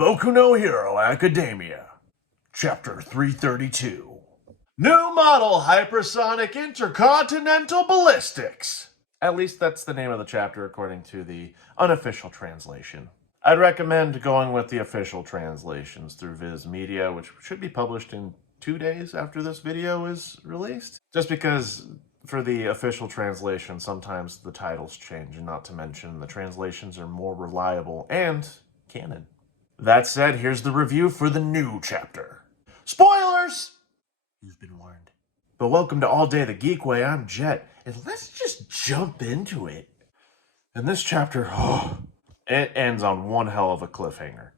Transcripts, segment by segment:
Boku no Hero Academia, Chapter 332. New Model Hypersonic Intercontinental Ballistics. At least that's the name of the chapter according to the unofficial translation. I'd recommend going with the official translations through Viz Media, which should be published in 2 days after this video is released. Just because for the official translation, sometimes the titles change, and not to mention the translations are more reliable and canon. That said, here's the review for the new chapter. Spoilers! You've been warned. But welcome to All Day the Geek Way, I'm Jet, and let's just jump into it. In this chapter, it ends on one hell of a cliffhanger.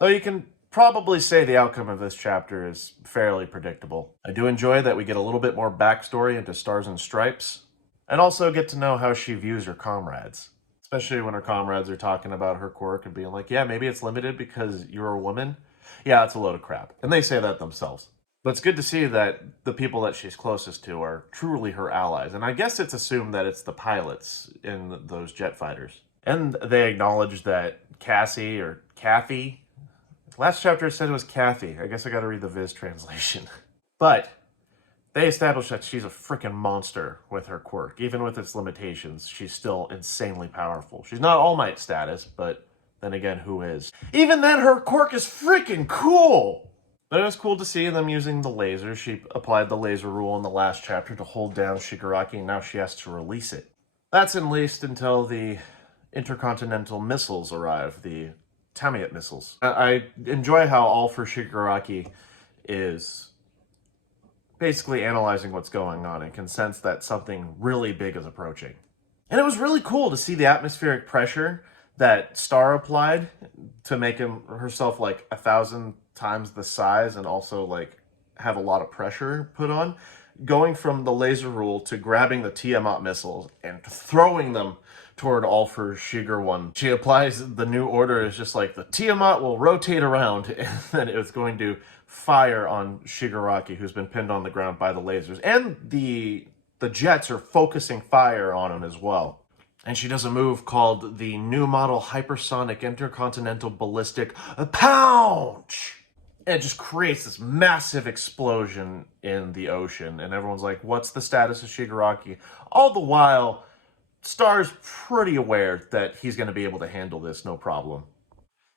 Though you can probably say the outcome of this chapter is fairly predictable. I do enjoy that we get a little bit more backstory into Stars and Stripes, and also get to know how she views her comrades. Especially when her comrades are talking about her quirk and being like, yeah, maybe it's limited because you're a woman. Yeah, it's a load of crap. And they say that themselves. But it's good to see that the people that she's closest to are truly her allies. And I guess it's assumed that it's the pilots in those jet fighters. And they acknowledge that Cassie, or Kathy, last chapter said it was Kathy. I guess I gotta read the Viz translation. But they establish that she's a freaking monster with her quirk. Even with its limitations, she's still insanely powerful. She's not All Might status, but then again, who is? Even then, her quirk is freaking cool! But it was cool to see them using the laser. She applied the laser rule in the last chapter to hold down Shigaraki, and now she has to release it. That's at least until the intercontinental missiles arrive, the Tamiya missiles. I enjoy how All for Shigaraki is basically analyzing what's going on and can sense that something really big is approaching. And it was really cool to see the atmospheric pressure that Star applied to make herself like 1,000 times the size and also like have a lot of pressure put on, going from the laser rule to grabbing the Tiamat missiles and throwing them toward All for Shigar 1. She applies the new order as just like the Tiamat will rotate around and then it's going to fire on Shigaraki, who's been pinned on the ground by the lasers. And the jets are focusing fire on him as well. And she does a move called the New Model Hypersonic Intercontinental Ballistic Pounce! And it just creates this massive explosion in the ocean. And everyone's like, what's the status of Shigaraki? All the while, Star's pretty aware that he's going to be able to handle this, no problem.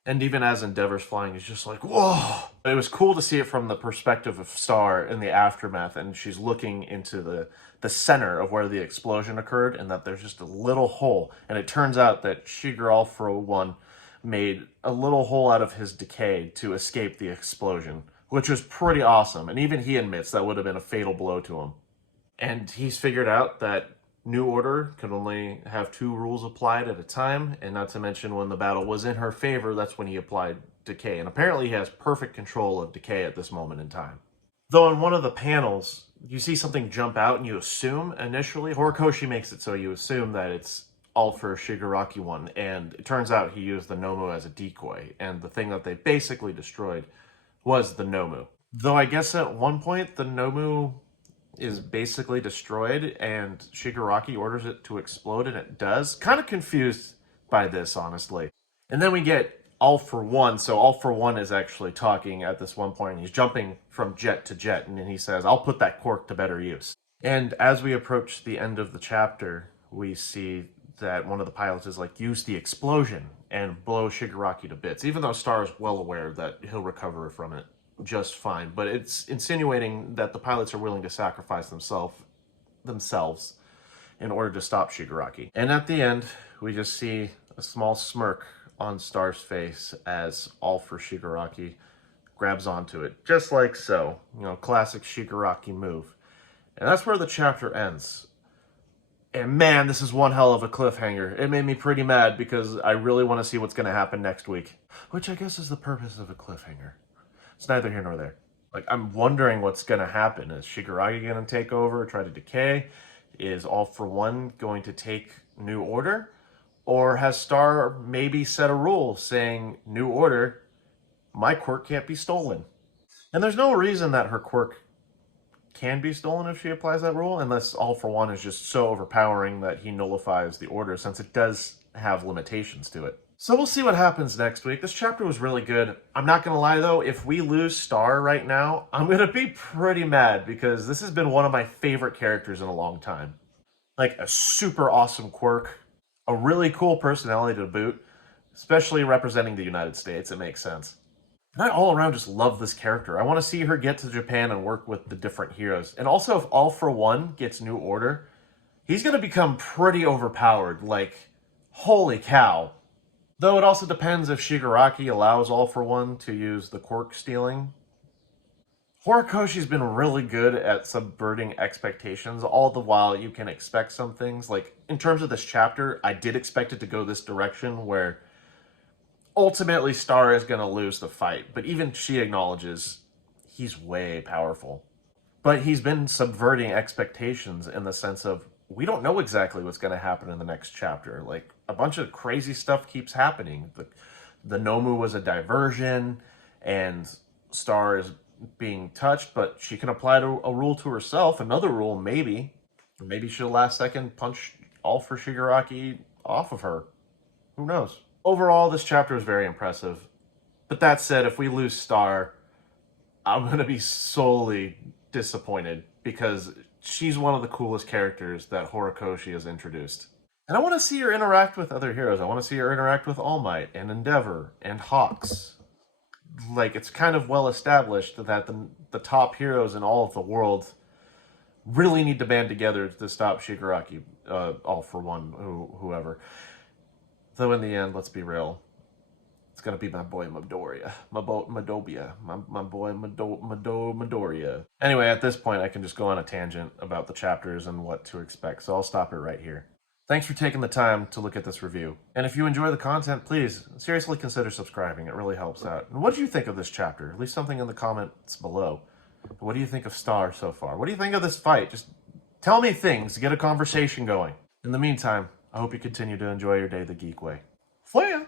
And even as Endeavor's flying, he's just like, whoa! It was cool to see it from the perspective of Star in the aftermath, and she's looking into the center of where the explosion occurred, and that there's just a little hole. And it turns out that Shigar All for One made a little hole out of his decay to escape the explosion, which was pretty awesome. And even he admits that would have been a fatal blow to him. And he's figured out that New Order can only have 2 rules applied at a time, and not to mention when the battle was in her favor, that's when he applied Decay. And apparently he has perfect control of Decay at this moment in time. Though in one of the panels, you see something jump out and you assume initially, Horikoshi makes it so you assume that it's All for Shigaraki 1, and it turns out he used the Nomu as a decoy, and the thing that they basically destroyed was the Nomu. Though I guess at one point the Nomu is basically destroyed and Shigaraki orders it to explode, and it does. Kind of confused by this, honestly. And then we get All for One. So All for One is actually talking at this one point, and he's jumping from jet to jet, and then he says, I'll put that quirk to better use. And as we approach the end of the chapter, we see that one of the pilots is like, use the explosion and blow Shigaraki to bits, even though Star is well aware that he'll recover from it just fine. But it's insinuating that the pilots are willing to sacrifice themselves in order to stop Shigaraki. And at the end, we just see a small smirk on Star's face as All for Shigaraki grabs onto it, just like so. You know, classic Shigaraki move. And that's where the chapter ends. And man, this is one hell of a cliffhanger. It made me pretty mad because I really want to see what's going to happen next week. Which I guess is the purpose of a cliffhanger. It's neither here nor there. Like, I'm wondering what's going to happen. Is Shigaraki going to take over, try to decay? Is All for One going to take New Order? Or has Star maybe set a rule saying, New Order, my quirk can't be stolen? And there's no reason that her quirk can be stolen if she applies that rule, unless All for One is just so overpowering that he nullifies the order, since it does have limitations to it. So we'll see what happens next week. This chapter was really good. I'm not going to lie, though, if we lose Star right now, I'm going to be pretty mad because this has been one of my favorite characters in a long time. Like, a super awesome quirk, a really cool personality to boot, especially representing the United States. It makes sense. And I all around just love this character. I want to see her get to Japan and work with the different heroes. And also, if All For One gets New Order, he's going to become pretty overpowered. Like, holy cow. Though it also depends if Shigaraki allows All For One to use the quirk stealing. Horikoshi's been really good at subverting expectations, all the while you can expect some things. Like, in terms of this chapter, I did expect it to go this direction where ultimately Star is going to lose the fight, but even she acknowledges he's way powerful. But he's been subverting expectations in the sense of we don't know exactly what's going to happen in the next chapter. Like, a bunch of crazy stuff keeps happening. The Nomu was a diversion, and Star is being touched, but she can apply a rule to herself. Another rule, maybe. Maybe she'll last second punch All For Shigaraki off of her. Who knows? Overall, this chapter is very impressive. But that said, if we lose Star, I'm going to be solely disappointed because she's one of the coolest characters that Horikoshi has introduced. And I want to see her interact with other heroes. I want to see her interact with All Might and Endeavor and Hawks. Like, it's kind of well established that the top heroes in all of the world really need to band together to stop Shigaraki, All For One, whoever. Though in the end, let's be real, it's gonna be my boy Midoriya. My boy Midoriya. Anyway, at this point, I can just go on a tangent about the chapters and what to expect, so I'll stop it right here. Thanks for taking the time to look at this review. And if you enjoy the content, please seriously consider subscribing. It really helps out. And what do you think of this chapter? Leave something in the comments below. What do you think of Star so far? What do you think of this fight? Just tell me things to get a conversation going. In the meantime, I hope you continue to enjoy your day the geek way. See ya!